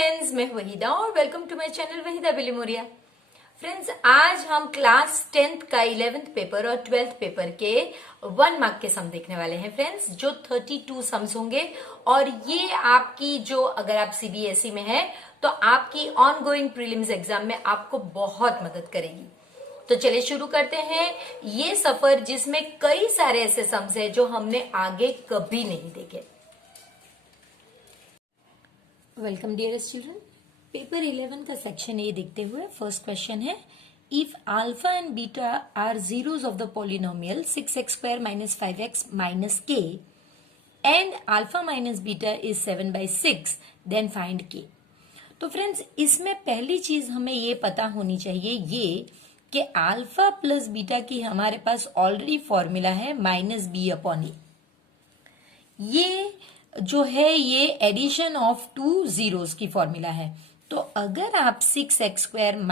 Friends, मैं वहीदा और welcome to my channel Waheeda Bilimoria. Friends, आज हम क्लास 10th का 11th पेपर और 12th पेपर के 1 मार्क के सम देखने वाले हैं फ्रेंड्स, जो 32 सम्स होंगे। और ये आपकी जो अगर आप सीबीएसई में है तो आपकी ऑन गोइंग प्रीलिम्स एग्जाम में आपको बहुत मदद करेगी। तो चलिए शुरू करते हैं ये सफर, जिसमें कई सारे ऐसे सम्स है जो हमने आगे कभी नहीं देखे। वेलकम डियर चिल्ड्रन, पेपर 11 का सेक्शन ए देखते हुए फर्स्ट क्वेश्चन है, if alpha and beta are zeros of the polynomial 6x² - 5x - k and alpha minus beta is 7/6, then find k। तो फ्रेंड्स, इसमें पहली चीज हमें ये पता होनी चाहिए ये कि अल्फा प्लस बीटा की हमारे पास ऑलरेडी फॉर्मूला है -b/a। ये जो है ये एडिशन ऑफ टू जीरोस की फॉर्मूला है। तो अगर आप 6x² -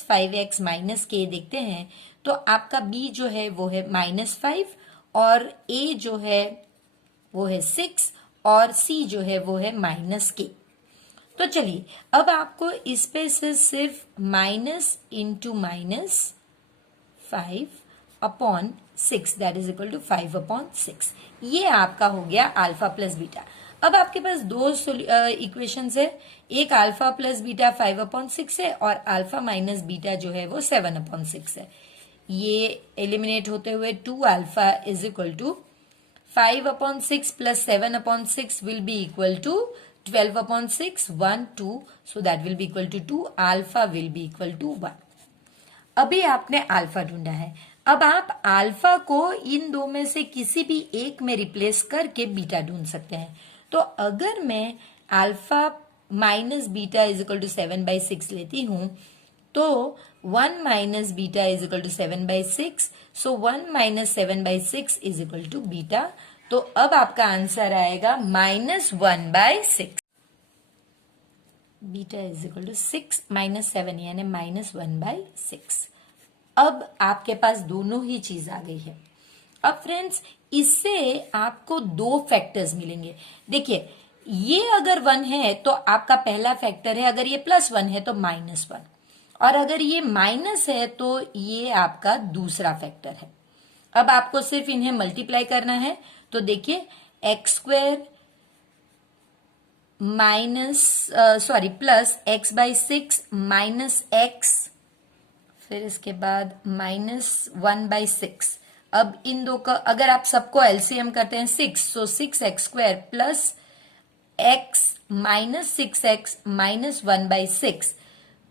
5x - k देखते हैं तो आपका b जो है वो है -5 और a जो है वो है 6 और c जो है वो है -k। तो चलिए अब आपको इस पे से सिर्फ minus into -5/6 that is equal to 5/6, ये आपका हो गया अल्फा प्लस बीटा। अब आपके पास दो इक्वेशंस है, एक अल्फा प्लस बीटा 5/6 है और अल्फा माइनस बीटा जो है वो 7/6 है। ये एलिमिनेट होते हुए 2 alpha is equal to 5/6 plus 7/6 will be equal to 12/6 1 2, so that will be equal to 2, alpha will be equal to 1। अभी आपने अल्फा ढूंढा है, अब आप अल्फा को इन दो में से किसी भी एक में रिप्लेस करके बीटा ढूंढ सकते हैं। तो अगर मैं alpha minus beta is equal to 7/6 लेती हूं तो 1 minus beta is equal to 7/6, so 1 minus 7/6 is equal to beta. तो अब आपका आंसर आएगा -1/6। बीटा इज इक्वल टू 6 - 7 यानी -1/6। अब आपके पास दोनों ही चीज आ गई है। अब फ्रेंड्स, इससे आपको दो फैक्टर्स मिलेंगे। देखिए, ये अगर 1 है तो आपका पहला फैक्टर है, अगर ये +1 है तो -1, और अगर ये माइनस है तो ये आपका दूसरा फैक्टर है। अब आपको सिर्फ इन्हें मल्टीप्लाई करना है। तो देखिए x² plus x/6 minus x, फिर इसके बाद -1/6। अब इन दो का अगर आप सबको एलसीएम करते हैं 6, so 6x² plus x minus 6x minus 1/6,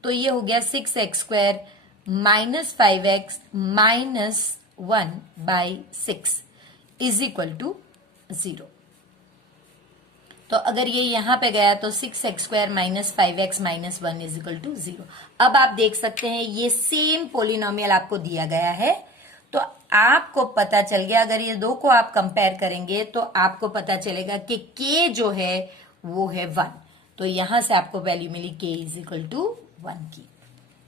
तो ये हो गया 6x² minus 5x minus 1/6 is equal to 0। तो अगर ये यहां पे गया तो 6x² minus 5x minus 1 is equal to 0। अब आप देख सकते हैं ये सेम पोलिनोमियल आपको दिया गया है, तो आपको पता चल गया, अगर ये दो को आप कंपेयर करेंगे तो आपको पता चलेगा कि k जो है वो है 1। तो यहां से आपको वैल्यू मिली k इज इक्वल टू 1 की।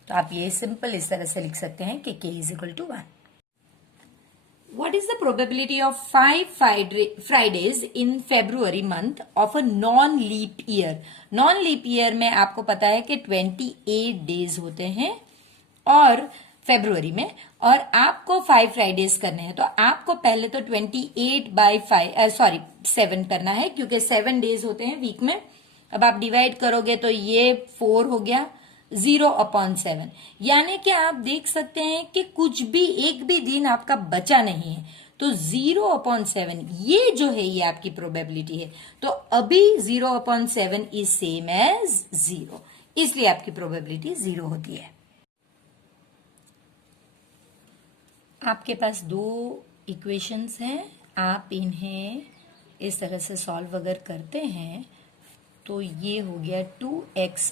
तो आप ये सिंपल इस तरह से लिख सकते हैं कि k is equal to 1। What is the probability of 5 Fridays in February month of a non-leap year? Non-leap year में आपको पता है कि 28 डेज होते हैं और फरवरी में, और आपको 5 फ्राइडेज करने हैं। तो आपको पहले तो 7 करना है, क्योंकि 7 डेज होते हैं वीक में। अब आप डिवाइड करोगे तो ये 4 हो गया, 0/7, यानी कि आप देख सकते हैं कि कुछ भी एक भी दिन आपका बचा नहीं है। तो 0/7 ये जो है ये आपकी प्रोबेबिलिटी है। तो अभी 0/7 इज सेम एज 0, इसलिए आपकी प्रोबेबिलिटी 0 होती है। आपके पास दो इक्वेशंस हैं, आप इन्हें इस तरह से सॉल्व अगर करते हैं तो ये हो गया 2x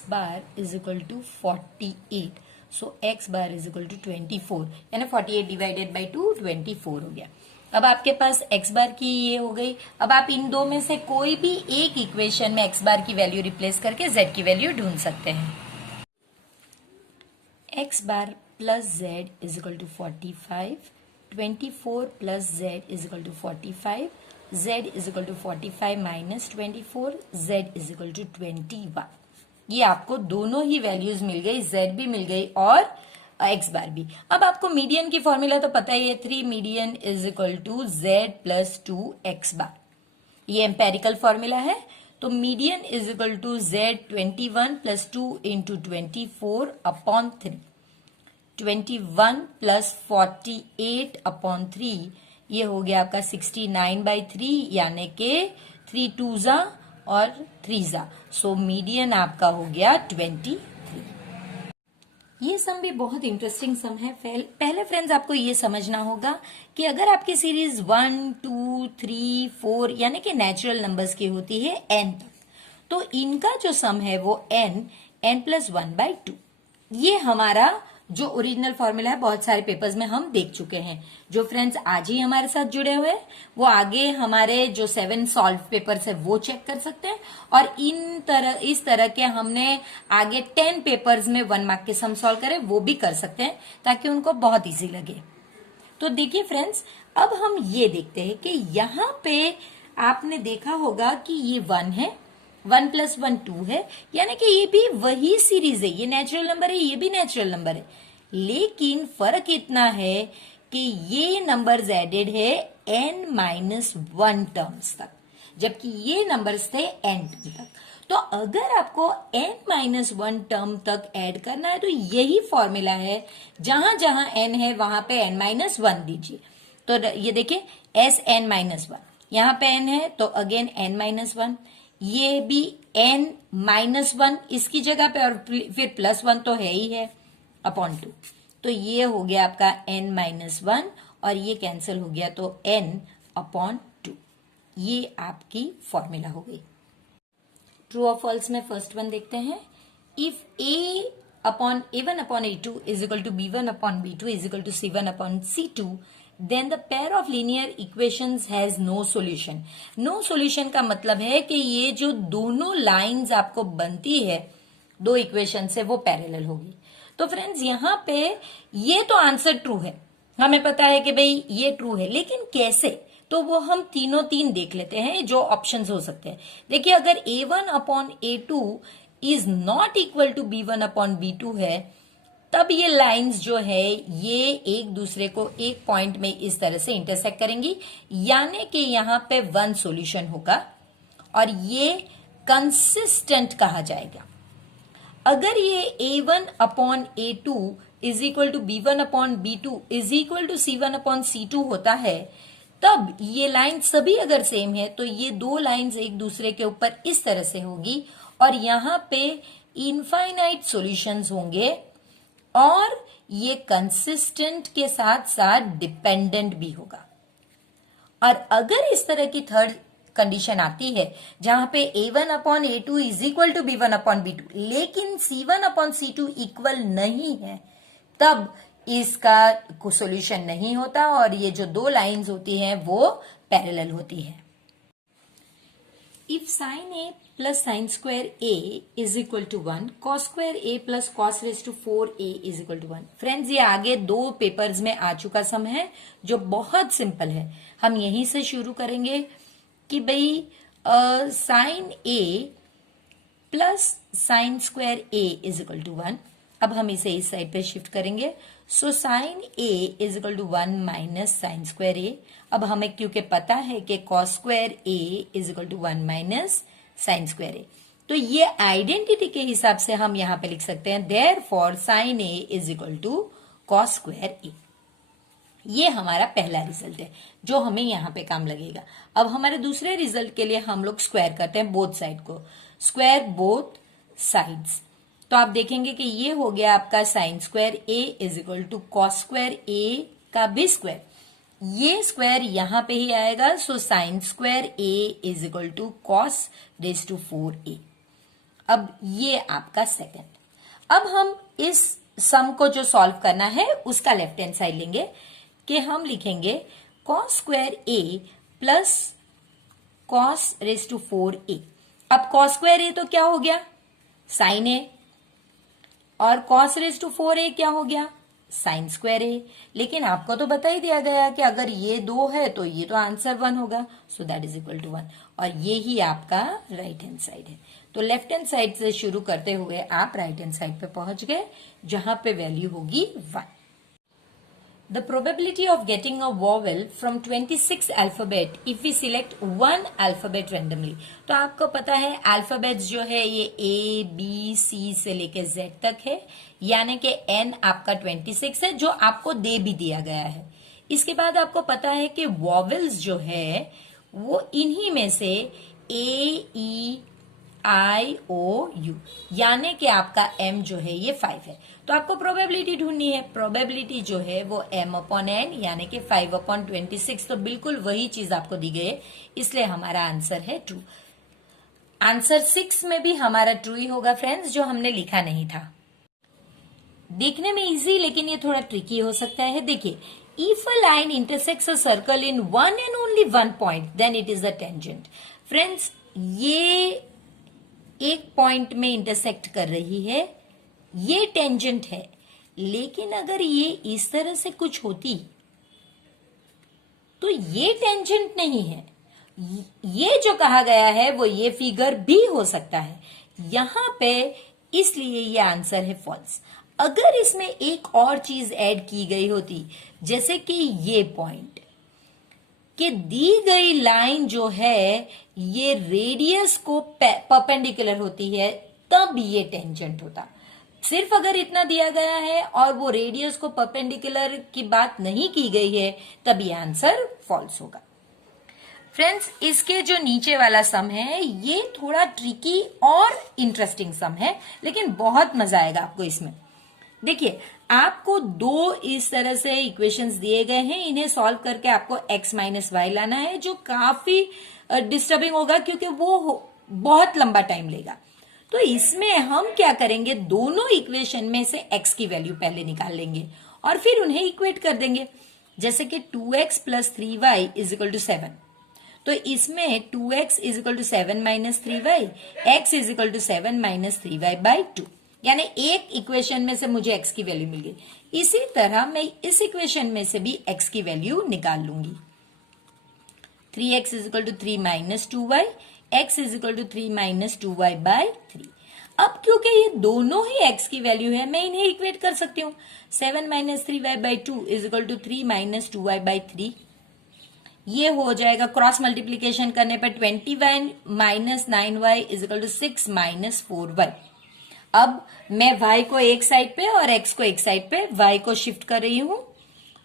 is equal to 48, so x is equal to 24, यानी 48 डिवाइडेड बाई 2 24 हो गया। अब आपके पास x की ये हो गई। अब आप इन दो में से कोई भी एक इक्वेशन में x की वैल्यू रिप्लेस करके z की वैल्यू ढूंढ सकते हैं। x plus z is equal to 45, 24 plus z is equal to 45, z is equal to 45 minus 24, z is equal to 21। ये आपको दोनों ही वैल्यूज मिल गई, z भी मिल गई और x बार भी। अब आपको मीडियन की फॉर्मूला तो पता ही है, 3 median is equal to z प्लस 2x बार, ये एम्पेरिकल फॉर्मूला है। तो median is equal to z 21 plus 2 into 24 upon 3, 21 plus 48 upon 3, ये हो गया आपका 69/3, यानी के 3 2 जा और 3 जा, सो मीडियन आपका हो गया 23। ये सम भी बहुत इंटरेस्टिंग सम है। पहले फ्रेंड्स आपको ये समझना होगा कि अगर आपकी सीरीज 1 2 3 4 यानी कि नेचुरल नंबर्स की होती है n तक, तो इनका जो सम है वो n प्लस 1/2, ये हमारा जो ओरिजिनल फॉर्मूला है बहुत सारे पेपर्स में हम देख चुके हैं। जो फ्रेंड्स आज ही हमारे साथ जुड़े हुए हैं वो आगे हमारे जो 7 सॉल्व पेपर्स है वो चेक कर सकते हैं, और इस तरह के हमने आगे 10 पेपर्स में 1 मार्क के सम सॉल्व करे वो भी कर सकते हैं, ताकि उनको बहुत इजी लगे। तो देखिए फ्रेंड्स, अब हम ये देखते हैं कि यहाँ पे आपने देखा होगा कि ये 1 है, 1 प्लस 1 2 है, यानी कि ये भी वही सीरीज है, ये नेचुरल नंबर है, ये भी नेचुरल नंबर है, लेकिन फर्क इतना है कि ये नंबर्स एडेड है n-1 टर्म्स तक, जबकि ये नंबर्स थे n तक। तो अगर आपको n-1 टर्म तक ऐड करना है तो यही फॉर्मूला है, जहां जहां n है वहां पे n-1 दीजिए। तो ये देखिए Sn-1, यहां पे n है तो अगेन n-1, ये भी n-1 इसकी जगह पे, और फिर प्लस 1 तो है ही है अपॉन 2, तो ये हो गया आपका n-1 और ये कैंसिल हो गया तो n अपॉन 2, ये आपकी फॉर्मूला हो गई। ट्रू और फॉल्स में फर्स्ट वन देखते हैं। If a1 upon a2 is equal to b1 upon b2 is equal to c1 upon c2, then the pair of linear equations has no solution। no solution का मतलब है कि ये जो दोनों लाइंस आपको बनती है दो इक्वेशन से वो पैरेलल होगी। तो फ्रेंड्स यहाँ पे ये तो आंसर ट्रू है, हमें पता है कि भाई ये ट्रू है, लेकिन कैसे, तो वो हम तीनों तीन देख लेते हैं जो ऑप्शंस हो सकते हैं। देखिए, अगर a1 upon a2 is not equal to b1 upon b2 है, तब ये लाइंस जो है ये एक दूसरे को एक पॉइंट में इस तरह से इंटरसेक्ट करेंगी, यानी कि यहाँ पे 1 सॉल्यूशन होगा और ये कंसिस्टेंट कहा जाएगा। अगर ये a1 upon a2 is equal to b1 upon b2 is equal to c1 upon c2 होता है, तब ये लाइन सभी अगर सेम है तो ये दो लाइंस एक दूसरे के ऊपर इस तरह से होगी और यहाँ पे इनफाइनाइट सॉल्यूशंस होंगे, और ये कंसिस्टेंट के साथ साथ डिपेंडेंट भी होगा। और अगर इस तरह की थर्ड कंडीशन आती है जहां पे a1 upon a2 is equal to b1 upon b2 लेकिन c1 अपॉन c2 इक्वल नहीं है, तब इसका सॉल्यूशन नहीं होता और ये जो दो लाइंस होती हैं वो पैरेलल होती है। If sine a plus sine square a is equal to 1, cos square a plus cos raise to 4a is equal to 1। Friends, ये आगे दो पेपर्स में आ चुका सम है जो बहुत सिंपल है। हम यहीं से शुरू करेंगे कि भाई sine a plus sine square a is equal to 1। अब हम इसे इस साइड पे शिफ्ट करेंगे, so sine a is equal to 1 minus sine square a। अब हमें क्योंकि पता है कि cos square a is equal to 1 minus sine square a, तो ये आइडेंटिटी के हिसाब से हम यहां पे लिख सकते हैं therefore sine a is equal to cos square a। ये हमारा पहला रिजल्ट है जो हमें यहाँ पे काम लगेगा। अब हमारे दूसरे रिजल्ट के लिए हम लोग स्क्वायर करते हैं बोथ साइड को, स्क्वायर बोथ साइड्स। तो आप देखेंगे कि ये हो गया आपका sine square a is equal to cos square a का भी स्क्वायर, ये स्क्वायर यहां पे ही आएगा, so sine square a is equal to cos raise to 4a। अब ये आपका सेकंड। अब हम इस सम को जो सॉल्व करना है उसका लेफ्ट हैंड साइड लेंगे कि हम लिखेंगे cos square a plus cos raise to 4a। अब कॉस स्क्वायर a तो क्या हो गया, साइन a, और कॉस रेज टू 4a क्या हो गया, साइन स्क्वायर ए, लेकिन आपको तो बता ही दिया गया कि अगर ये 2 है तो ये तो आंसर 1 होगा, so that is equal to 1, और ये ही आपका राइट हैंड साइड है। तो लेफ्ट हैंड साइड से शुरू करते हुए आप राइट हैंड साइड पे पहुंच गए जहां पे वैल्यू होगी 1। The probability of getting a vowel from 26 alphabet if we select one alphabet randomly। तो आपको पता है अल्फाबेट्स जो है ये A, B, C से लेके Z तक है, यानी कि N आपका 26 है जो आपको दे भी दिया गया है। इसके बाद आपको पता है कि वॉवेल्स जो है वो इन्हीं में से A, E, IOU, यानी कि आपका M जो है ये 5 है। तो आपको प्रोबेबिलिटी ढूंढनी है, प्रोबेबिलिटी जो है वो M/N यानी कि 5/26, तो बिल्कुल वही चीज आपको दी गई है, इसलिए हमारा आंसर है ट्रू। आंसर 6 में भी हमारा ट्रू ही होगा फ्रेंड्स, जो हमने लिखा नहीं था। देखने में इजी लेकिन ये थोड़ा ट्रिकी हो सकता है। देखिए, if a line intersects a circle in one and only one point then it is a tangent. Friends, ये एक पॉइंट में इंटरसेक्ट कर रही है, ये टेंजेंट है, लेकिन अगर ये इस तरह से कुछ होती तो ये टेंजेंट नहीं है। ये जो कहा गया है वो ये फिगर भी हो सकता है यहां पे, इसलिए ये आंसर है फॉल्स। अगर इसमें एक और चीज ऐड की गई होती, जैसे कि ये पॉइंट कि दी गई लाइन जो है ये रेडियस को परपेंडिकुलर होती है, तब ये टेंजेंट होता। सिर्फ अगर इतना दिया गया है और वो रेडियस को परपेंडिकुलर की बात नहीं की गई है, तब ये आंसर फॉल्स होगा। फ्रेंड्स, इसके जो नीचे वाला सम है ये थोड़ा ट्रिकी और इंटरेस्टिंग सम है, लेकिन बहुत मजा आएगा आपको इसमें। देखिए, आपको 2 इस तरह से इक्वेशंस दिए गए हैं, इन्हें सॉल्व करके आपको x माइनस वाई लाना है, जो काफी डिस्टर्बिंग होगा क्योंकि वो बहुत लंबा टाइम लेगा। तो इसमें हम क्या करेंगे, दोनों इक्वेशन में से x की वैल्यू पहले निकाल लेंगे और फिर उन्हें इक्वेट कर देंगे। जैसे कि 2x plus 3y is equal to 7, तो इसमें 2x is equal to 7 minus 3y, x is equal to 7 minus 3y by 2, यानी एक इक्वेशन में से मुझे x की वैल्यू मिल गई। इसी तरह मैं इस इक्वेशन में से भी x की वैल्यू निकाल लूंगी। 3x is equal to 3 minus 2y, x is equal to 3 minus 2y by 3। अब क्योंकि ये दोनों ही x की वैल्यू है, मैं इन्हें इक्वेट कर सकती हूँ। 7 minus 3y by 2 is equal to 3 minus 2y by 3। ये हो जाएगा क्रॉस मल्टीप्लीकेशन करने पर 21 minus 9y is equal to 6 minus 4y। अब मैं y को एक साइड पे और x को एक साइड पे, y को शिफ्ट कर रही हूं।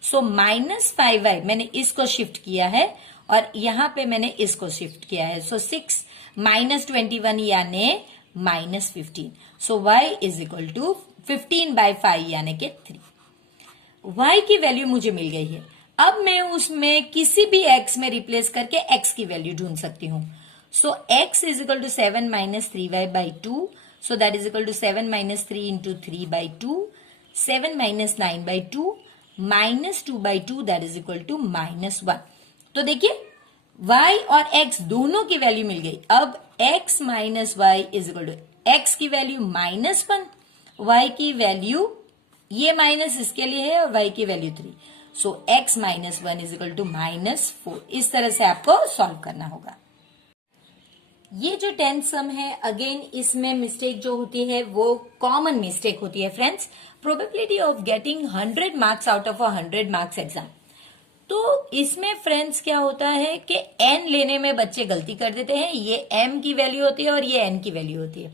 सो माइनस 5y मैंने इसको शिफ्ट किया है और यहां पे मैंने इसको शिफ्ट किया है। सो 6 माइनस 21 यानी minus 15। So y is equal to 15 by 5 यानी कि 3। y की वैल्यू मुझे मिल गई है। अब मैं उसमें किसी भी x में रिप्लेस करके x की वैल्यू ढूंढ सकती हूं। So x is equal to 7 minus 3y by 2, so that is equal to 7 minus 3 into 3 by 2, 7 minus 9 by 2, minus 2 by 2 that is equal to minus 1। तो देखिए, y और x दोनों की वैल्यू मिल गई। अब x minus y is equal to x की value minus 1, y की value, ये माइनस इसके लिए है और y की value 3, so x minus 1 is equal to minus 4। इस तरह से आपको सॉल्व करना होगा। ये जो 10th सम है, अगेन इसमें मिस्टेक जो होती है वो कॉमन मिस्टेक होती है friends, probability of getting 100 marks out of 100 marks exam. तो इसमें फ्रेंड्स क्या होता है कि n लेने में बच्चे गलती कर देते हैं। ये m की वैल्यू होती है और ये n की वैल्यू होती है।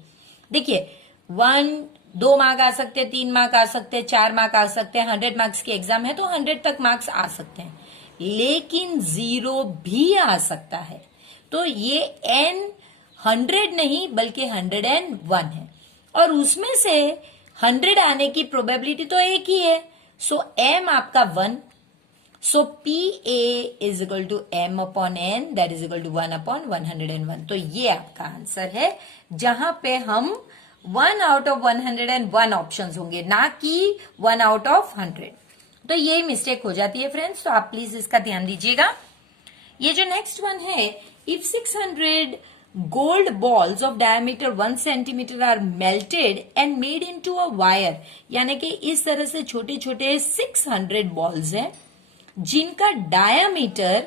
देखिए, 2 मार्क आ सकते हैं, 3 मार्क आ सकते हैं, 4 मार्क आ सकते हैं। 100 मार्क्स की एग्जाम है तो 100 तक मार्क्स आ सकते हैं, लेकिन 0 भी आ सकता है। तो ये n 100 नहीं बल्कि 101 है और उसमें से 100 आने की प्रोबेबिलिटी तो एक ही है। सो m आपका 1, so PA is equal to m upon n that is equal to 1 upon 101। तो ये आपका आंसर है, जहां पे हम 1 आउट ऑफ 101 ऑप्शंस होंगे, ना कि 1 आउट ऑफ 100। तो ये मिस्टेक हो जाती है फ्रेंड्स, तो आप प्लीज इसका ध्यान दीजिएगा। ये जो नेक्स्ट वन है, if 600 gold balls of diameter 1 centimeter are melted and made into a wire। यानी कि इस तरह से छोटे छोटे 600 बॉल्स हैं जिनका डायामीटर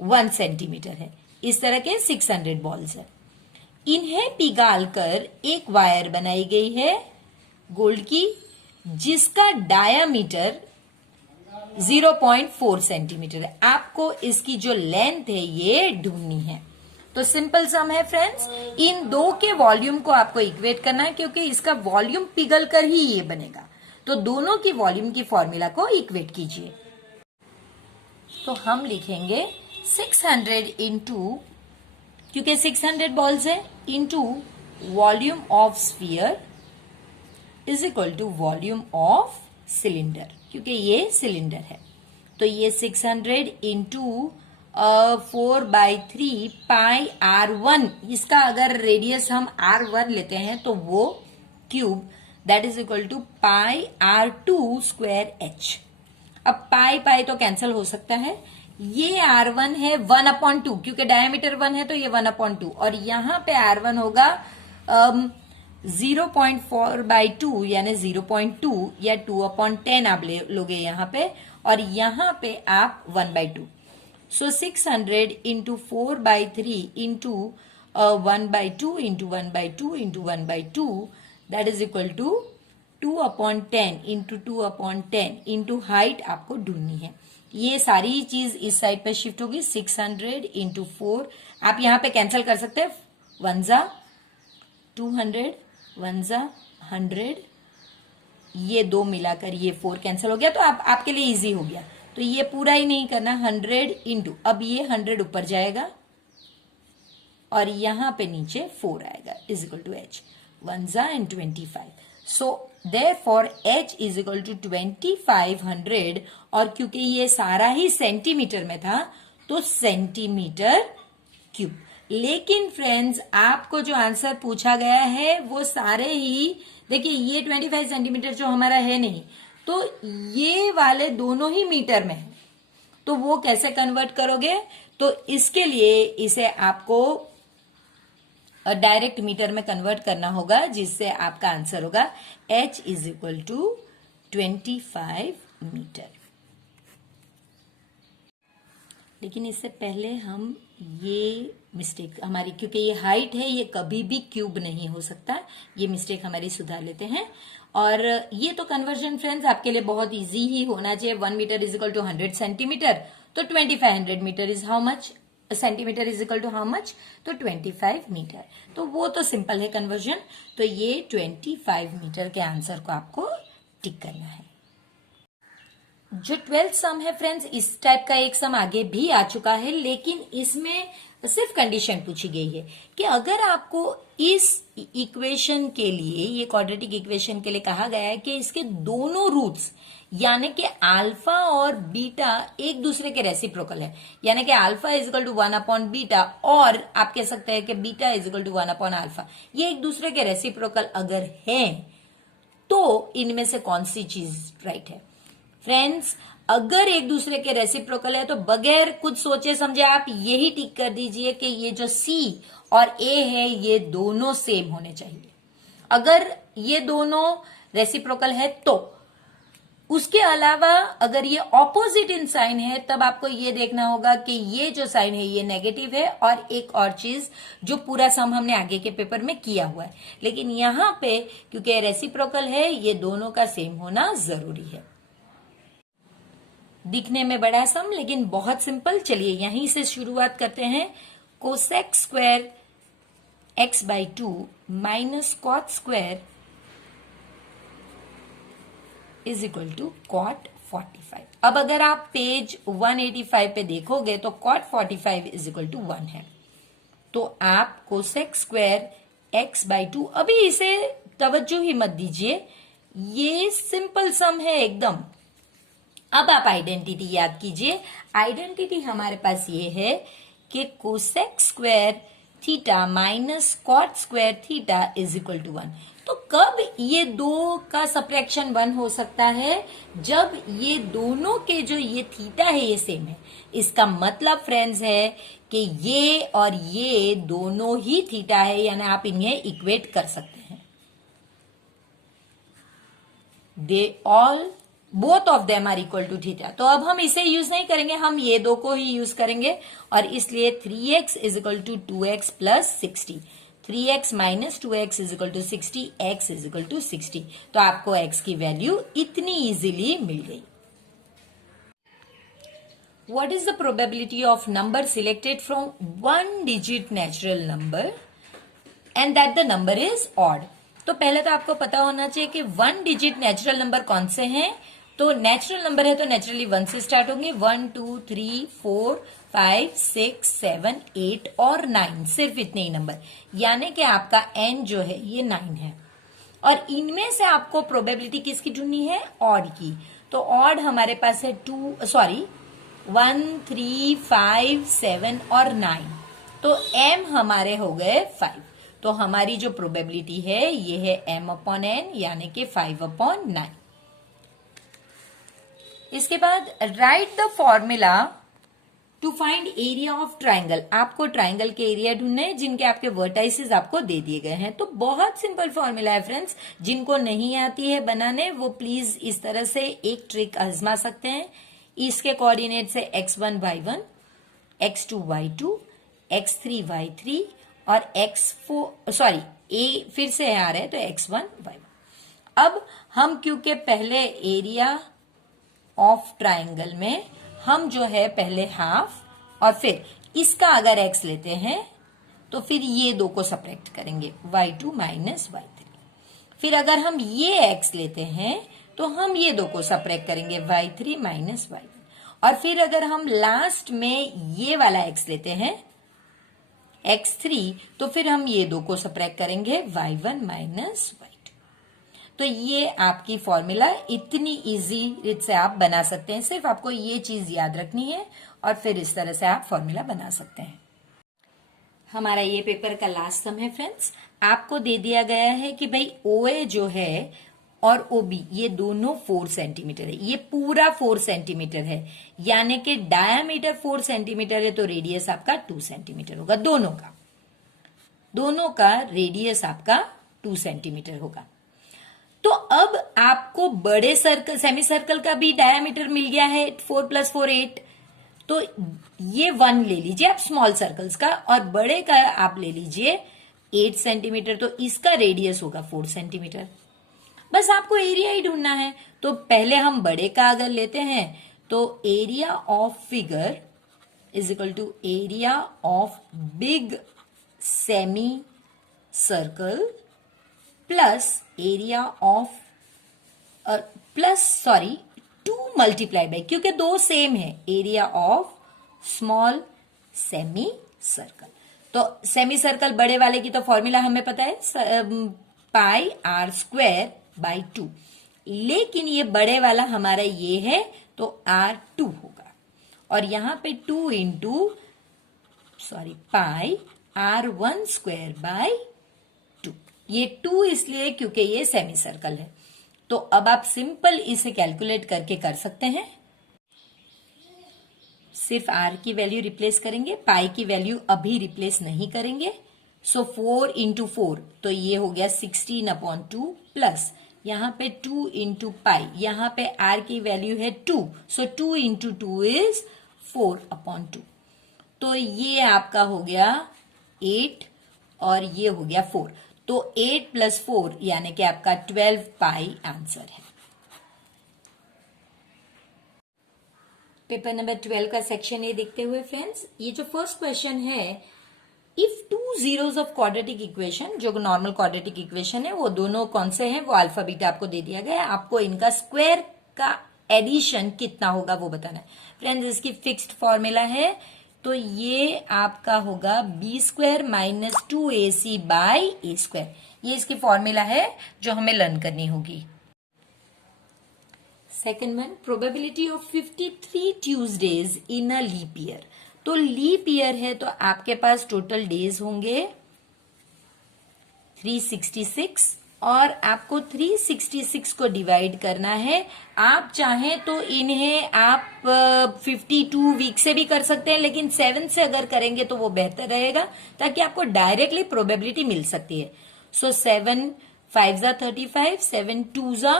1 सेंटीमीटर है। इस तरह के 600 बॉल्स हैं। इन्हें पिघालकर एक वायर बनाई गई है गोल्ड की जिसका डायामीटर 0.4 सेंटीमीटर है। आपको इसकी जो लेंथ है ये ढूंढनी है। तो सिंपल सम है फ्रेंड्स, इन दो के वॉल्यूम को आपको इक्वेट करना है क्योंकि इसका वॉल्यूम पिघल कर ही ये बनेगा। तो दोनों की वॉल्यूम की फॉर्मूला को इक्वेट कीजिए। तो हम लिखेंगे 600 इंटू, क्योंकि 600 बॉल्स है, into volume of sphere is equal to volume of cylinder, क्योंकि ये सिलेंडर है। तो ये 600 इंटू 4/3 पाई R1, इसका अगर रेडियस हम R1 लेते हैं तो वो cube, that is equal to pi R2 square H। अब पाई पाई तो कैंसिल हो सकता है। ये R1 है 1/2, क्योंकि डायमीटर 1 है तो ये 1/2, और यहां पे R1 होगा 0.4/2 यानी 0.2 या 2/10 आप लोगे यहाँ पे, और यहाँ पे आप 1/2। So 600 into 4/3 into 1/2 into 1/2 into 1/2 that is equal to 2/10 into 2/10 into height आपको ढूंढनी है। ये सारी चीज इस साइड पे शिफ्ट होगी। 600 इंटू 4 आप यहाँ पे कैंसिल कर सकते हैं, 1 जा 200 1 जा 100, ये दो मिलाकर ये 4 कैंसिल हो गया। तो आपके लिए इजी हो गया। तो ये पूरा ही नहीं करना, 100 इंटू, अब ये 100 ऊपर जाएगा और यहां पे नीचे 4 आएगा, इज इक्वल टू H 1 जा and 25। So therefore H is equal to 2500, और क्योंकि ये सारा ही सेंटीमीटर में था तो सेंटीमीटर क्यूब। लेकिन फ्रेंड्स आपको जो आंसर पूछा गया है वो सारे ही, देखिए ये 25 सेंटीमीटर जो हमारा है नहीं, तो ये वाले दोनों ही मीटर में है। तो वो कैसे कन्वर्ट करोगे? तो इसके लिए इसे आपको डायरेक्ट मीटर में कन्वर्ट करना होगा, जिससे आपका आंसर होगा H is equal to 25 metre. लेकिन इससे पहले हम ये मिस्टेक हमारी, क्योंकि ये हाइट है, ये कभी भी क्यूब नहीं हो सकता, ये मिस्टेक हमारी सुधार लेते हैं। और ये तो कन्वर्जन फ्रेंड्स आपके लिए बहुत इजी ही होना चाहिए। 1 metre is equal to 100 centimetre, तो 2500 metre is how much, centimetre is equal to how much, तो 25 मीटर। तो वो तो सिंपल है कन्वर्जन। तो ये 25 मीटर के आंसर को आपको टिक करना है। जो 12th सम है फ्रेंड्स, इस टाइप का एक सम आगे भी आ चुका है, लेकिन इसमें सिर्फ कंडीशन पूछी गई है कि अगर आपको इस इक्वेशन के लिए, ये क्वाड्रेटिक इक्वेशन के लिए कहा गया है कि इसके दोनों रूट्स यानी कि अल्फा और बीटा एक दूसरे के रेसिप्रोकल है, यानी कि अल्फा इज इक्वल टू 1/बीटा, और आप कह सकते हैं कि बीटा इज इक्वल टू 1/अल्फा, ये एक दूसरे के रेसिप्रोकल अगर हैं तो इनमें से कौन सी चीज राइट है? फ्रेंड्स अगर एक दूसरे के रेसिप्रोकल है तो बगैर कुछ सोचे समझे आप यही टिक कर दीजिए कि ये जो C और A है ये दोनों सेम होने चाहिए। अगर ये दोनों रेसिप्रोकल है तो, उसके अलावा अगर ये ऑपोजिट इन साइन है तब आपको ये देखना होगा कि ये जो साइन है ये नेगेटिव है, और एक और चीज जो पूरा सम हमने आगे के पेपर में किया हुआ है, लेकिन यहां पे क्योंकि रेसिप्रोकल है ये दोनों का सेम होना जरूरी है। दिखने में बड़ा सम लेकिन बहुत सिंपल। चलिए यहीं से शुरुआत करते हैं। Cosec square x/2 minus cot square is equal to cot 45। अब अगर आप पेज 185 पे देखोगे तो कॉट 45 इज इक्वल टू 1 है। तो आप कोसेक स्क्वायर x/2, अभी इसे तवज्जो ही मत दीजिए, ये सिंपल सम है एकदम। अब आप आइडेंटिटी याद कीजिए। आइडेंटिटी हमारे पास ये है कि cosec square theta minus cot square theta is equal to 1। तो कब ये दो का सब्ट्रैक्शन 1 हो सकता है? जब ये दोनों के जो ये थीटा है ये सेम है। इसका मतलब फ्रेंड्स है कि ये और ये दोनों ही थीटा है, यानी आप इन्हें इक्वेट कर सकते हैं। They all both of them are equal to theta. तो अब हम इसे यूज नहीं करेंगे, हम ये दो को ही यूज करेंगे, और इसलिए 3x is equal to 2x plus 60, 3x minus 2x is equal to 60, x is equal to 60। तो आपको x की वैल्यू इतनी इजीली मिल गई। What is the probability of number selected from one digit natural number and that the number is odd? तो पहले तो आपको पता होना चाहिए कि 1 डिजिट नेचुरल नंबर कौन से हैं। तो नेचुरल नंबर है तो नेचुरली 1 से स्टार्ट होंगे, 1 2 3 4 5 6 7 8 और 9, सिर्फ इतने ही नंबर, यानी कि आपका n जो है ये 9 है। और इनमें से आपको प्रोबेबिलिटी किसकी ढूंढनी है? ऑड की। तो ऑड हमारे पास है 1 3 5 7 और 9, तो m हमारे हो गए 5। तो हमारी जो प्रोबेबिलिटी है ये है m/n, यानी कि 5/9। इसके बाद write the formula to find area of triangle. आपको ट्राइंगल के एरिया ढूंढने हैं जिनके आपके वर्टाइसेस आपको दे दिए गए हैं। तो बहुत सिंपल फॉर्मूला है फ्रेंड्स, जिनको नहीं आती है बनाने वो प्लीज इस तरह से एक ट्रिक आजमा सकते हैं। इसके कोऑर्डिनेट्स है x1 y1, x2 y2, x3 y3 और a फिर से आ रहे हैं तो x1 y1। अब हम क्योंकि पहले एरिया ऑफ ट्राइंगल में हम जो है पहले हाफ और फिर इसका अगर x लेते हैं तो फिर ये दो को सब्ट्रैक्ट करेंगे, y2 माइनस y3। फिर अगर हम ये x लेते हैं तो हम ये दो को सब्ट्रैक्ट करेंगे, y3 माइनस y1। और फिर अगर हम लास्ट में ये वाला x लेते हैं x3, तो फिर हम ये दो को सब्ट्रैक्ट करेंगे, y1 माइनस y2। तो ये आपकी फॉर्मूला इतनी इजी से आप बना सकते हैं। सिर्फ आपको ये चीज याद रखनी है और फिर इस तरह से आप फॉर्मूला बना सकते हैं। हमारा ये पेपर का लास्ट सम है फ्रेंड्स। आपको दे दिया गया है कि भाई OA जो है और OB ये दोनों 4 सेंटीमीटर है, ये पूरा 4 सेंटीमीटर है, यानी कि डायामीटर 4 सेंटीमीटर है तो रेडियस आपका 2 सेंटीमीटर होगा। दोनों का रेडियस आपका 2 सेंटीमीटर होगा। तो अब आपको बड़े सर्कल सेमी सर्कल का भी डायामीटर मिल गया है, 4 + 4 8। तो ये 1 ले लीजिए आप स्मॉल सर्कल्स का, और बड़े का आप ले लीजिए 8 सेंटीमीटर, तो इसका रेडियस होगा 4 सेंटीमीटर। बस आपको एरिया ही ढूंढना है। तो पहले हम बड़े का अगर लेते हैं तो area of figure is equal to area of big semi circle plus area of plus 2 multiply by, क्योंकि दो सेम है, area of small semi circle. तो सेमी सर्कल बड़े वाले की तो फॉर्मूला हमें पता है πr² बाई 2, लेकिन ये बड़े वाला हमारा ये है तो r2 होगा, और यहां पे 2 इंटू πr1² बाई 2। ये 2 इसलिए क्योंकि ये सेमी सर्कल है। तो अब आप सिंपल इसे कैलकुलेट करके कर सकते हैं। सिर्फ r की वैल्यू रिप्लेस करेंगे, पाई की वैल्यू अभी रिप्लेस नहीं करेंगे। सो 4 इंटू 4 तो ये हो गया 16/2 प्लस यहां पे 2 इंटू पाई, यहां पे r की वैल्यू है 2, सो 2 इंटू 2 इज 4/2। तो ये आपका हो गया 8 और ये हो गया 4, तो 8 + 4 यानी कि आपका 12 पाई आंसर है। पेपर नंबर 12 का सेक्शन ए देखते हुए फ्रेंड्स, ये जो फर्स्ट क्वेश्चन है, if 2 zeros of quadratic equation, जो नॉर्मल क्वाड्रेटिक इक्वेशन है वो दोनों कौन से हैं, वो अल्फा बीटा आपको दे दिया गया है। आपको इनका स्क्वायर का एडिशन कितना होगा वो बताना है। फ्रेंड्स इसकी फिक्स्ड फॉर्मूला है, तो ये आपका होगा b² - 2ac बाई a²। ये इसकी फॉर्मूला है जो हमें लर्न करनी होगी। Second one, probability of 53 Tuesdays in a leap year. तो लीप ईयर है तो आपके पास टोटल डेज होंगे 366 और आपको 366 को डिवाइड करना है। आप चाहें तो इन्हें आप 52 वीक से भी कर सकते हैं, लेकिन 7 से अगर करेंगे तो वो बेहतर रहेगा, ताकि आपको डायरेक्टली प्रोबेबिलिटी मिल सकती है। सो 7 5 जा 35, 7 2 जा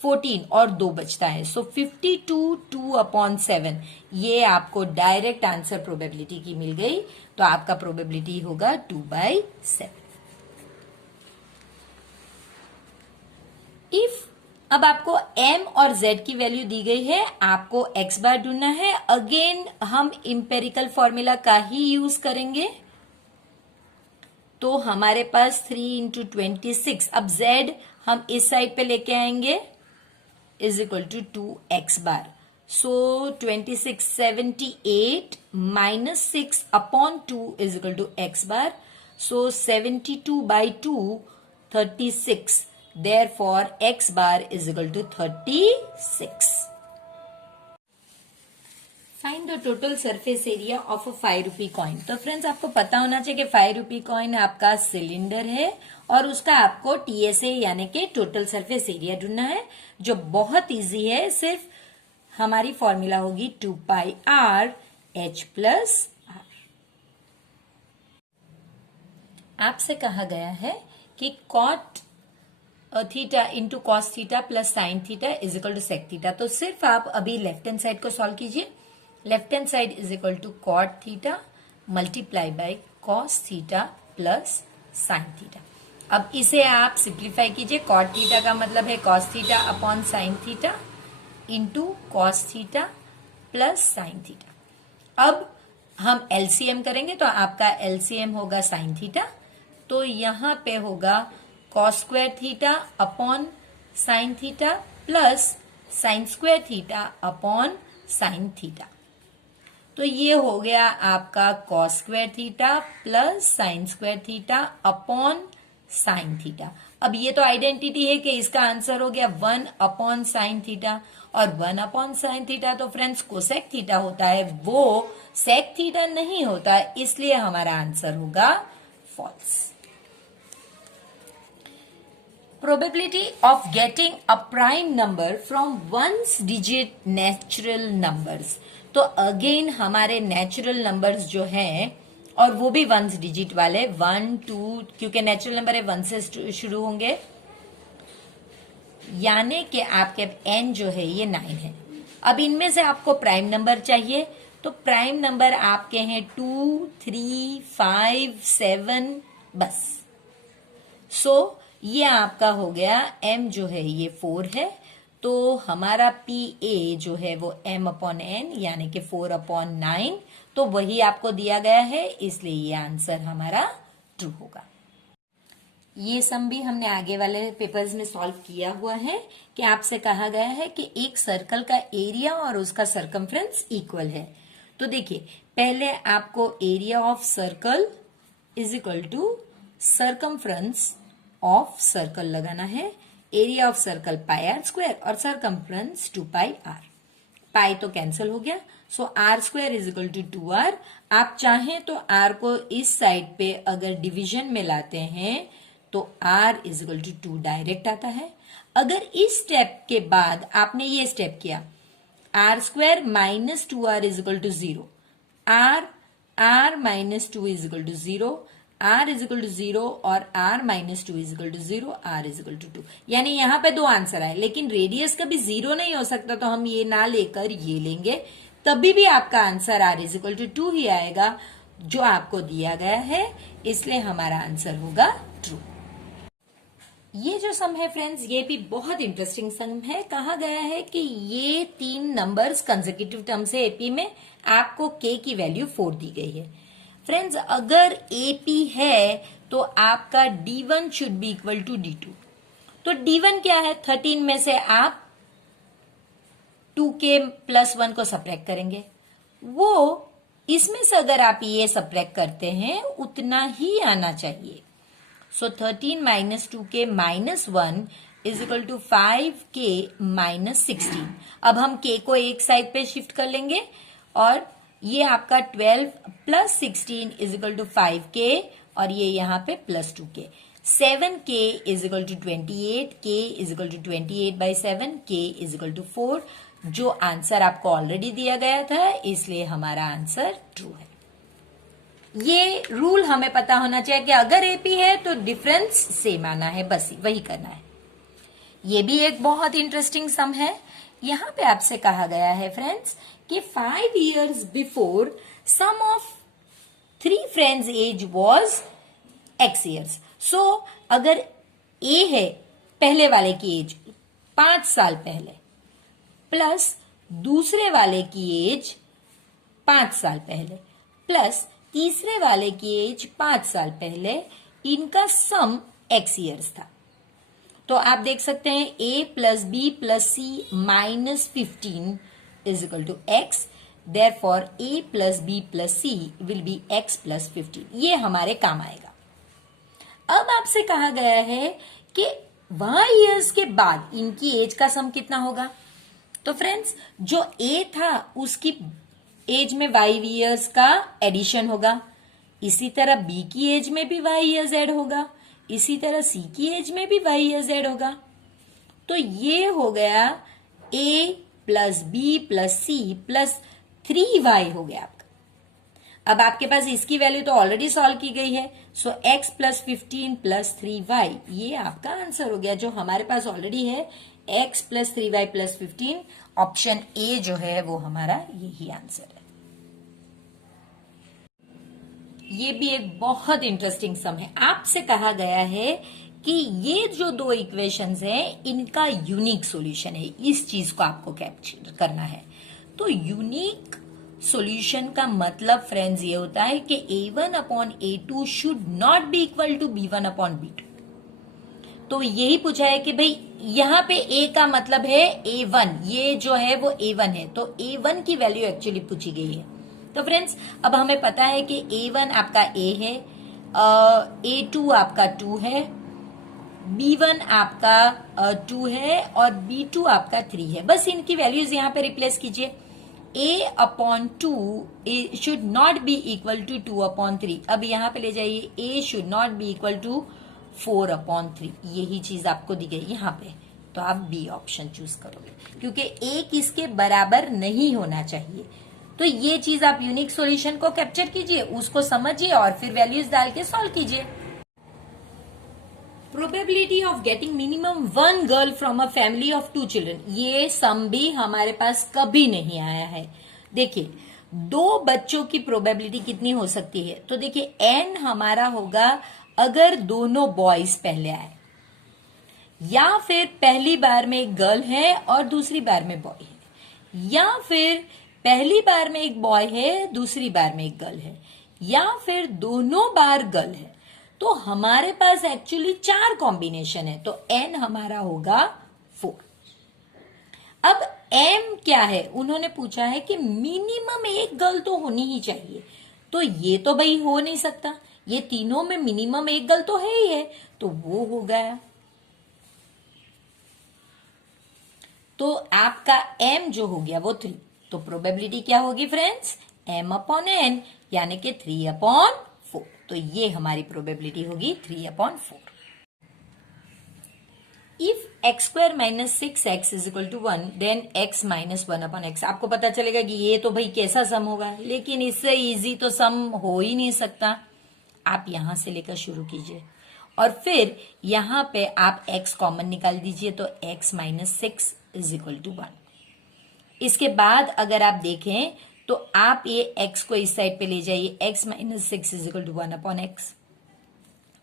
14 और 2 बचता है। सो 52 2/7 ये आपको डायरेक्ट आंसर प्रोबेबिलिटी की मिल गई। तो आपका प्रोबेबिलिटी होगा 2/7। इफ अब आपको m और z की वैल्यू दी गई है, आपको x बार ढूंढना है। अगेन हम इंपेरिकल फॉर्मूला का ही यूज करेंगे। तो हमारे पास 3 इंटू 26, अब z हम इस साइड पे लेके आएंगे, is equal to 2x bar. So 26 78 minus 6/2 is equal to x bar. So 72/2 36, therefore x bar is equal to 36. Find the total surface area of a 5 rupee coin. तो friends आपको पता होना चाहिए कि 5 रुपी कॉइन आपका cylinder है और उसका आपको TSA यानी कि टोटल सरफेस एरिया ढूंढना है, जो बहुत इजी है। सिर्फ हमारी फॉर्मूला होगी 2πr h प्लस r। आपसे कहा गया है कि cot theta into cos theta plus sine theta is equal to sec theta. तो सिर्फ आप अभी लेफ्ट हैंड साइड को सॉल्व कीजिए। Left hand side is equal to cot theta multiply by cos theta plus sine theta. अब इसे आप simplify कीजिए। कॉट थीटा का मतलब है cos theta upon sine theta into cos theta plus sine theta. अब हम एलसीएम करेंगे तो आपका एलसीएम होगा साइन थीटा। तो यहां पे होगा cos square theta upon sine theta plus sine square theta upon sine theta. तो ये हो गया आपका cos square theta plus sine square theta upon sine theta. अब ये तो आइडेंटिटी है कि इसका आंसर हो गया 1 साइन थीटा, और 1 साइन थीटा तो फ्रेंड्स कोसेक थीटा होता है, वो सेक थीटा नहीं होता, इसलिए हमारा आंसर होगा false. Probability of getting a prime number from one's digit natural numbers। तो अगेन हमारे नेचुरल नंबर्स जो हैं, और वो भी वंस डिजिट वाले 1 2, क्योंकि नेचुरल नंबर है 1 से शुरू होंगे, यानी कि आपके n जो है ये 9 है। अब इनमें से आपको प्राइम नंबर चाहिए, तो प्राइम नंबर आपके हैं 2 3 5 7 बस। सो ये आपका हो गया m जो है ये 4 है, तो हमारा PA जो है वो m/n यानी कि 4/9, तो वही आपको दिया गया है, इसलिए ये आंसर हमारा ट्रू होगा। ये सम भी हमने आगे वाले पेपर्स में सॉल्व किया हुआ है कि आपसे कहा गया है कि एक सर्कल का एरिया और उसका सरकमफ्रेंस इक्वल है। तो देखिए, पहले आपको area of circle is equal to circumference of circle लगाना है। एरिया ऑफ सर्कल πr² और सरकमफ्रेंस 2πr। पाई तो कैंसिल हो गया, सो r² is equal to 2r। आप चाहें तो r को इस साइड पे अगर डिवीजन में लाते हैं तो r is equal to 2 direct आता है। अगर इस स्टेप के बाद आपने ये स्टेप किया, r² minus 2r is equal to 0, r minus 2 is equal to 0, r is equal to 0 और r minus 2 is equal to 0, r is equal to 2। यानी यहाँ पे 2 आंसर आए, लेकिन रेडियस कभी 0 नहीं हो सकता, तो हम ये ना लेकर ये लेंगे, तभी भी आपका answer r is equal to 2 ही आएगा जो आपको दिया गया है, इसलिए हमारा आंसर होगा ट्रू। ये जो सम है फ्रेंड्स, ये भी बहुत इंटरेस्टिंग सम है। कहा गया है कि ये 3 नंबर्स कंसेक्यूटिव टर्म से एपी में आपको k की वैल्यू 4 दी गई है। फ्रेंड्स, अगर एपी है तो आपका D1 should be equal to D2। तो D1 क्या है? 13 में से आप 2k प्लस 1 को सब्ट्रैक्ट करेंगे, वो इसमें से अगर आप ये सब्ट्रैक्ट करते हैं उतना ही आना चाहिए। So 13 minus 2k minus 1 is equal to 5k minus 16। अब हम k को एक साइड पे शिफ्ट कर लेंगे और ये आपका 12 plus 16 is equal to 5k और ये यहाँ पे plus 2k। 7k is equal to 28, k is equal to 28/7, k is equal to 4। जो आंसर आपको ऑलरेडी दिया गया था, इसलिए हमारा आंसर ट्रू है। ये रूल हमें पता होना चाहिए कि अगर एपी है तो डिफरेंस सेम आना है, बस वही करना है। ये भी एक बहुत इंटरेस्टिंग सम है। यहां पे आपसे कहा गया है फ्रेंड्स कि 5 years before sum of 3 friends age was x years। So अगर ए है पहले वाले की एज 5 साल पहले, प्लस दूसरे वाले की एज 5 साल पहले, प्लस तीसरे वाले की एज 5 साल पहले, इनका सम x years था। तो आप देख सकते हैं a plus B plus C -15 is equal to X, therefore a plus B plus C will be x plus 15। ये हमारे काम आएगा। अब आपसे कहा गया है कि y years के बाद इनकी एज का सम कितना होगा। तो फ्रेंड्स जो a था उसकी एज में y years का एडिशन होगा, इसी तरह b की एज में भी y years ऐड होगा, इसी तरह c की एज में भी y years ऐड होगा। तो ये हो गया a plus B plus C plus 3y हो गया आपका। अब आपके पास इसकी वैल्यू तो ऑलरेडी सॉल्व की गई है, सो x प्लस 15 प्लस 3y ये आपका आंसर हो गया जो हमारे पास ऑलरेडी है। x plus 3y plus 15, option A जो है वो हमारा यही आंसर है। ये भी एक बहुत इंटरेस्टिंग सम है। आपसे कहा गया है कि ये जो दो इक्वेशंस हैं इनका यूनिक सॉल्यूशन है, इस चीज को आपको कैप्चर करना है। तो यूनिक सॉल्यूशन का मतलब फ्रेंड्स ये होता है कि a1 upon a2 should not be equal to b1 upon b2। तो यही पूछा है कि भाई यहां पे a का मतलब है a1, ये जो है वो a1 है, तो a1 की वैल्यू एक्चुअली पूछी गई है। तो फ्रेंड्स अब हमें पता है कि a1 आपका a है, a2 आपका 2 है, b1 आपका 2 है और b2 आपका 3 है। बस इनकी वैल्यूज यहां पे रिप्लेस कीजिए। a upon 2 should not be equal to 2 upon 3। अब यहां पे ले जाइए a should not be equal to 4 upon 3, यही चीज आपको दी गई यहाँ पे। तो आप बी ऑप्शन चूज करोगे क्योंकि a किसके बराबर नहीं होना चाहिए। तो ये चीज आप यूनिक सॉल्यूशन को कैप्चर कीजिए, उसको समझिए और फिर वैल्यूज डाल के सॉल्व कीजिए। Probability of getting minimum 1 girl from a family of 2 children, ये सम भी हमारे पास कभी नहीं आया है। देखिए 2 बच्चों की प्रोबेबिलिटी कितनी हो सकती है, तो देखिए n हमारा होगा अगर दोनों बॉयज पहले आए, या फिर पहली बार में एक गर्ल है और दूसरी बार में बॉय है, या फिर पहली बार में एक बॉय है दूसरी बार में एक गर्ल है, या फिर दोनों बार गर्ल है। तो हमारे पास एक्चुअली 4 कॉम्बिनेशन है, तो n हमारा होगा 4। अब m क्या है, उन्होंने पूछा है कि मिनिमम एक गर्ल तो होनी ही चाहिए, तो ये तो भाई हो नहीं सकता, ये तीनों में मिनिमम एक गर्ल तो है ही है, तो वो हो गया। तो आपका m जो हो गया वो 3, तो प्रोबेबिलिटी क्या होगी फ्रेंड्स, m अपॉन n यानी कि 3 अपॉन 4। तो ये हमारी प्रोबेबिलिटी होगी 3 upon 4। If X square minus 6x is equal to 1 then x minus 1 upon x। आपको पता चलेगा कि ये तो भाई कैसा सम होगा, लेकिन इससे इजी तो सम हो ही नहीं सकता। आप यहां से लेकर शुरू कीजिए और फिर यहां पे आप x कॉमन निकाल दीजिए, तो x minus 6 is equal to 1। इसके बाद अगर आप देखें तो आप ये x को इस साइड पे ले जाइए, x minus 6 is equal to 1 upon x।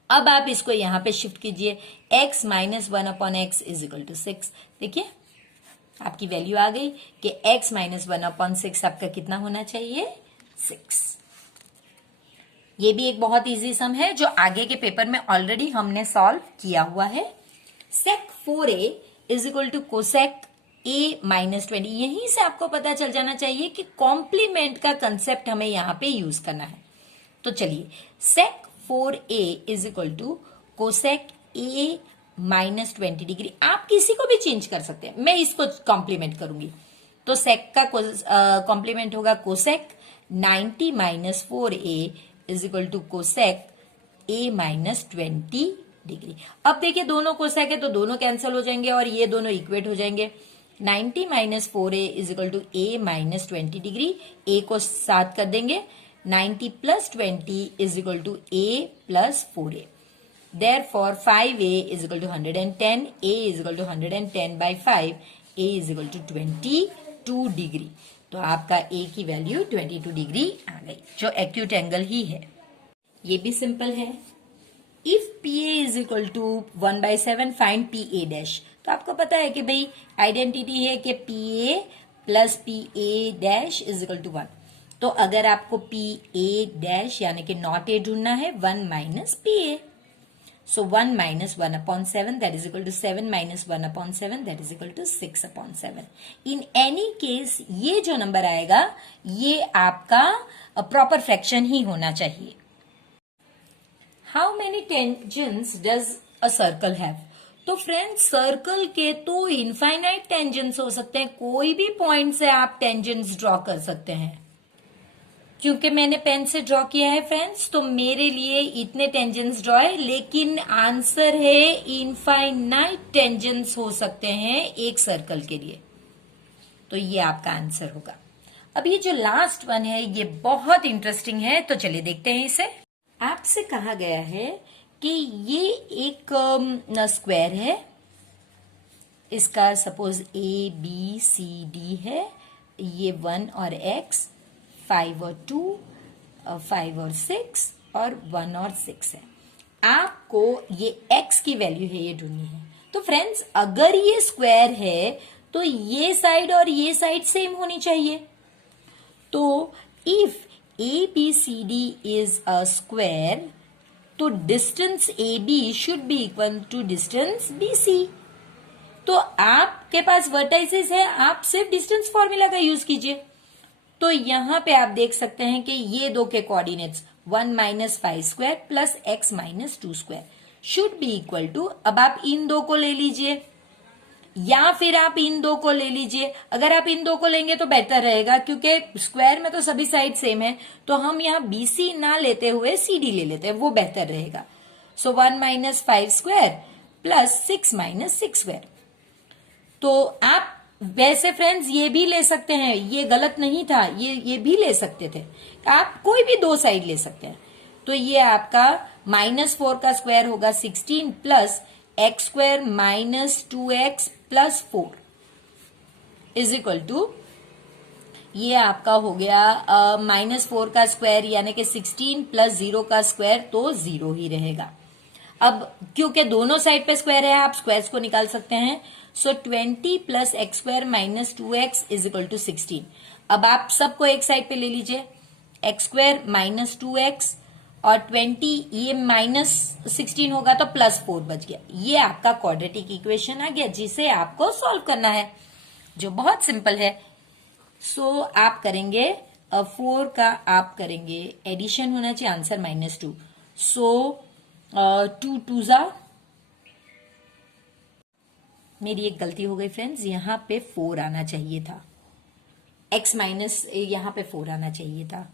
अब आप इसको यहां पे शिफ्ट कीजिए, x minus 1 upon x is equal to 6। देखिए आपकी वैल्यू आ गई कि x माइनस 1 अपॉन 6 आपका कितना होना चाहिए, 6। ये भी एक बहुत इजी सम है जो आगे के पेपर में ऑलरेडी हमने सॉल्व किया हुआ है। sec 4a is equal to cosec a minus 20। यहीं से आपको पता चल जाना चाहिए कि कॉम्प्लीमेंट का कंसेप्ट हमें यहां पे यूज करना है। तो चलिए sec 4a is equal to cosec a minus 20 degree. आप किसी को भी चेंज कर सकते हैं, मैं इसको कॉम्प्लीमेंट करूंगी। तो sec का कॉम्प्लीमेंट होगा cosec 90 minus 4a is equal to cosec a minus 20 degree. अब देखिए दोनों कोसेक है तो दोनों कैंसिल हो जाएंगे और ये दोनों इक्वेट हो जाएंगे। 90 minus 4a is equal to a minus 20 degree. a को साथ कर देंगे, 90 plus 20 is equal to a plus 4a। Therefore 5a is equal to 110, a is equal to 110 by 5, a is equal to 22 degree. तो आपका a की value 22 degree आ गई, जो acute angle ही है। ये भी सिंपल है। If PA is equal to 1/7 find PA dash. तो आपको पता है कि भाई आइडेंटिटी है कि PA plus PA dash is equal to 1। तो अगर आपको PA डैश यानी कि नॉट A ढूंढना है, 1 minus PA। So 1 minus 1 upon 7 that is equal to 7 minus 1 upon 7 that is equal to 6 upon 7. In any case ये जो नंबर आएगा ये आपका प्रॉपर फ्रैक्शन ही होना चाहिए। How many tangents does a circle have? तो फ्रेंड्स सर्कल के तो इनफाइनाइट टेंजेंट्स हो सकते हैं, कोई भी पॉइंट से आप टेंजेंट्स ड्रॉ कर सकते हैं। क्योंकि मैंने पेन से ड्रॉ किया है फ्रेंड्स तो मेरे लिए इतने टेंजेंट्स ड्रॉ है, लेकिन आंसर है इनफाइनाइट टेंजेंट्स हो सकते हैं एक सर्कल के लिए। तो ये आपका आंसर होगा। अब ये जो लास्ट वन है ये बहुत इंटरेस्टिंग है, तो चलिए देखते हैं इसे। आपसे कहा गया है कि ये एक स्क्वायर है, इसका सपोज ABCD है, ये 1 और x, 5 और 2, 5 और 6 और 1 और 6 है। आपको ये x की वैल्यू है ये ढूंढनी है। तो फ्रेंड्स अगर ये स्क्वायर है तो ये साइड और ये साइड सेम होनी चाहिए। तो if ABCD is a square तो distance AB should be equal to distance BC। तो आपके पास वर्टाइसेस है, आप सिर्फ डिस्टेंस फॉर्मूला का यूज कीजिए। तो यहां पे आप देख सकते हैं कि ये दो के coordinates 1 minus 5 square plus x minus 2 square should be equal to, अब आप इन दो को ले लीजिए या फिर आप इन दो को ले लीजिए। अगर आप इन दो को लेंगे तो बेहतर रहेगा क्योंकि स्क्वायर में तो सभी साइड सेम है, तो हम यहाँ BC ना लेते हुए CD ले लेते हैं, वो बेहतर रहेगा। सो 1 minus 5 square plus 6 minus 6 square. तो आप वैसे फ्रेंड्स ये भी ले सकते हैं, ये गलत नहीं था, ये भी ले सकते थे, आप कोई भी दो साइड ले सकते हैं। तो ये आपका -4 का स्क्वायर होगा 16 plus x square minus 2x plus 4 is equal to, ये आपका हो गया -4 का स्क्वायर यानी कि 16 प्लस 0 का स्क्वायर, तो 0 ही रहेगा। अब क्योंकि दोनों साइड पे स्क्वायर है आप स्क्वायर्स को निकाल सकते हैं। So 20 plus X square minus 2x is equal to 16। अब आप सबको एक साइड पे ले लीजिए, एक्स स्क्वायर माइनस 2x और 20 ये माइनस 16 होगा तो प्लस 4 बच गया। ये आपका क्वाड्रेटिक इक्वेशन आ गया जिसे आपको सॉल्व करना है, जो बहुत सिंपल है। सो आप करेंगे 4 का आप करेंगे एडिशन होना चाहिए, आंसर -2। सो 2 2 जा, मेरी एक गलती हो गई फ्रेंड्स, यहां पे 4 आना चाहिए था, x माइनस यहां पे 4 आना चाहिए था,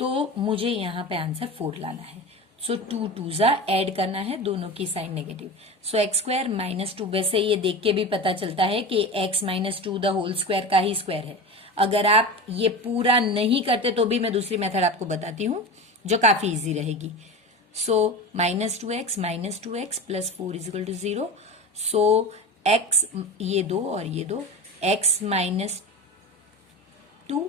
तो मुझे यहां पे आंसर 4 लाना है। सो 2 2 जा ऐड करना है, दोनों की साइन नेगेटिव। सो एक्स स्क्वायर माइनस 2, वैसे ये देख के भी पता चलता है कि x minus 2 the whole square का ही स्क्वायर है। अगर आप ये पूरा नहीं करते तो भी मैं दूसरी मेथड आपको बताती हूँ जो काफी इजी रहेगी। So -2x plus 4 is equal to 0। So x ये दो और ये दो, x minus 2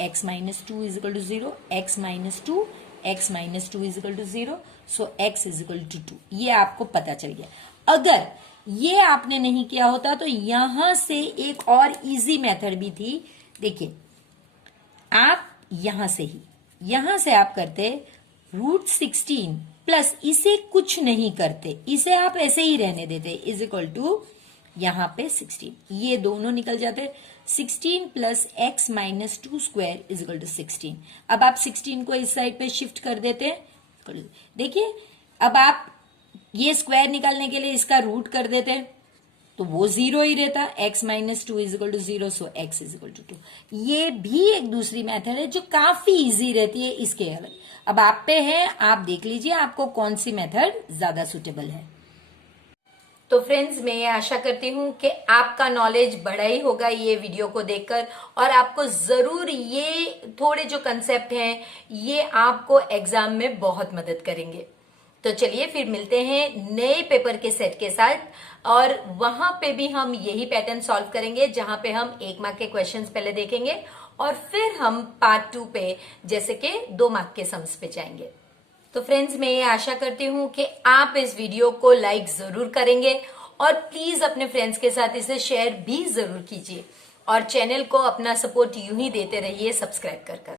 x minus 2 is equal to 0, x minus 2 is equal to 0। So x is equal to 2, ये आपको पता चल गया। अगर ये आपने नहीं किया होता तो यहां से एक और इजी मेथड भी थी। देखिए आप यहां से आप करते √16 प्लस इसे कुछ नहीं करते, इसे आप ऐसे ही रहने देते, इज इक्वल टू यहां पे 16, ये दोनों निकल जाते। 16 plus x minus 2 square is equal to 16। अब आप 16 को इस साइड पे शिफ्ट कर देते। देखिए अब आप ये स्क्वायर निकालने के लिए इसका रूट कर देते, तो वो 0 ही रहता, x minus 2 is equal to 0, so x is equal to 2। ये भी एक दूसरी मेथड है जो काफी इजी रहती है इसके अलग। अब आप पे है, आप देख लीजिए आपको कौन सी मेथड ज्यादा सुटेबल है। तो फ्रेंड्स, मैं ये आशा करती हूँ कि आपका नॉलेज बढ़ा ही होगा ये वीडियो को देखकर, और आपको जरूर ये थोड़े जो कंसेप्ट हैं ये आपको एग्जाम में बहुत मदद करेंगे। तो चलिए फिर मिलते हैं नए पेपर के सेट के साथ, और वहां पे भी हम यही पैटर्न सॉल्व करेंगे जहां पे हम 1 मार्क के क्वेश्चंस पहले देखेंगे और फिर हम पार्ट 2 पे जैसे कि 2 मार्क के सम्स पे जाएंगे। तो फ्रेंड्स, मैं ये आशा करती हूँ कि आप इस वीडियो को लाइक जरूर करेंगे और प्लीज अपने फ्रेंड्स के साथ इसे शेयर भी जरूर कीजिए, और चैनल को अपना सपोर्ट यूं ही देते रहिए सब्सक्राइब कर।